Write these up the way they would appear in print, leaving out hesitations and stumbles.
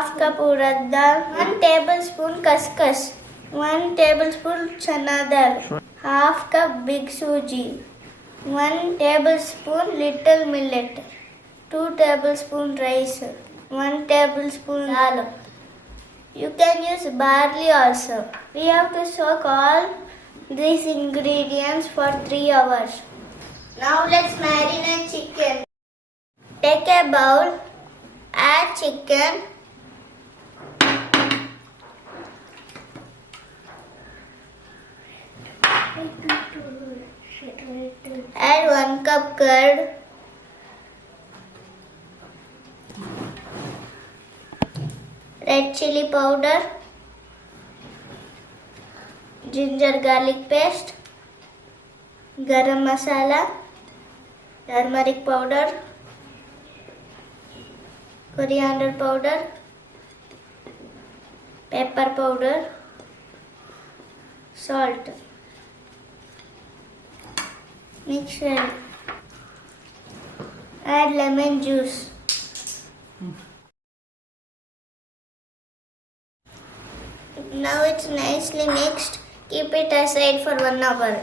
half cup urad dal, 1 tablespoon kaskas, 1 tablespoon chana dal, half cup big suji, 1 tablespoon little millet, 2 tablespoon rice, 1 tablespoon dal. You can use barley also. We have to soak all these ingredients for 3 hours. Now let's marinate chicken. Take a bowl, add chicken, add 1 cup curd, red chili powder, ginger garlic paste, garam masala, turmeric powder, coriander powder, pepper powder, salt. Mix well. Add lemon juice. Now it's nicely mixed. Keep it aside for 1 hour.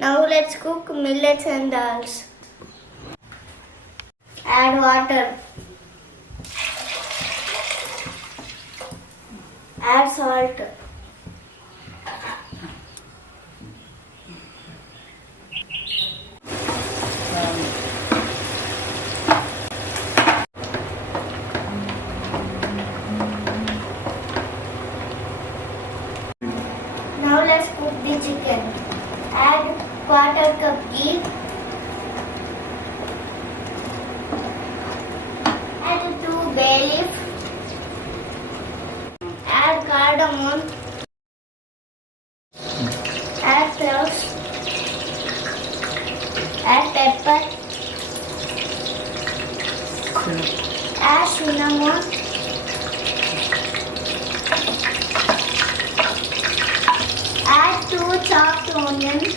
Now let's cook millets and dals. Add water. Add salt. Now let's cook the chicken. Add 1/4 cup ghee. Add 2 bay leaf. Add cardamom. Add cloves. Add pepper. Add cinnamon. Add 2 chopped onions.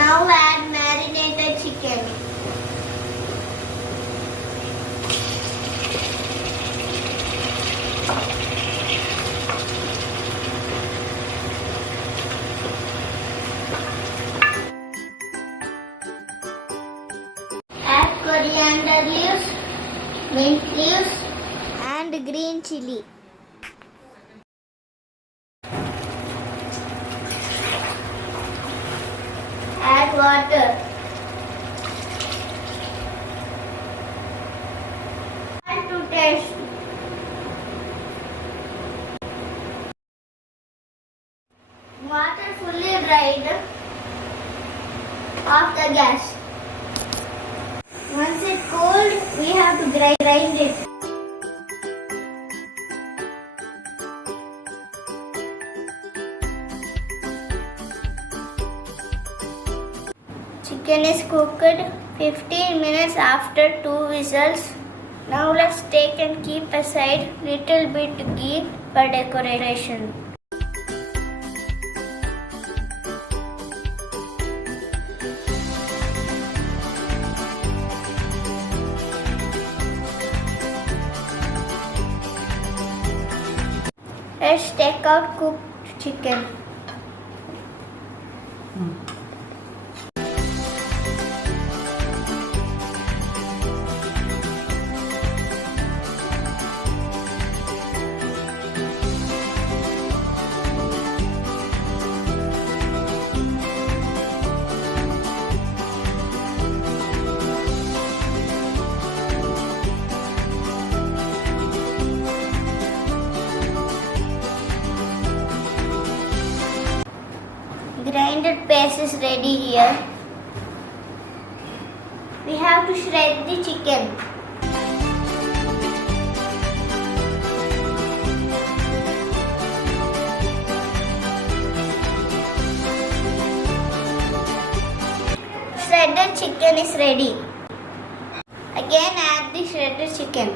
Now add marinated chicken. Add coriander leaves, mint leaves, and green chili. Add water. Add to taste. Water fully dried. Off the gas. Once it cooled, we have to grind it. Chicken is cooked 15 minutes after 2 whistles. Now let's take and keep aside little bit ghee for decoration. Let's take out cooked chicken. Grinded paste is ready here. We have to shred the chicken. Shredded chicken is ready. Again add the shredded chicken.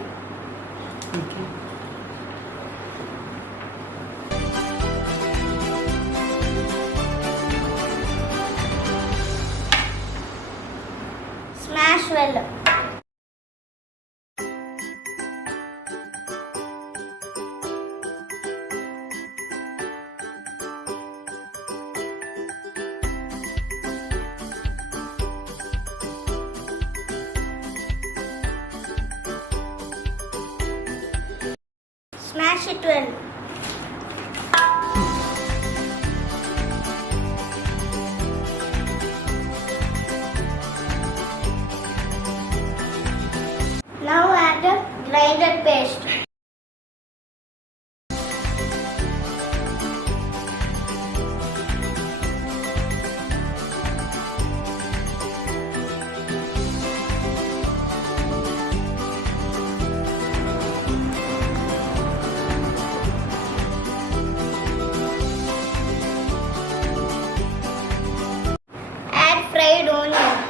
well. Smash it well. Now add a grinded paste. Add fried onion.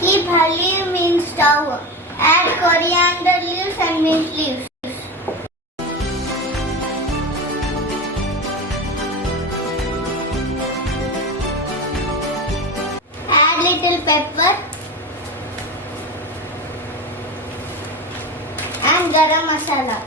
Keep Haleem in stove. Add coriander leaves and mint leaves. Add little pepper and garam masala.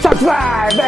Subscribe!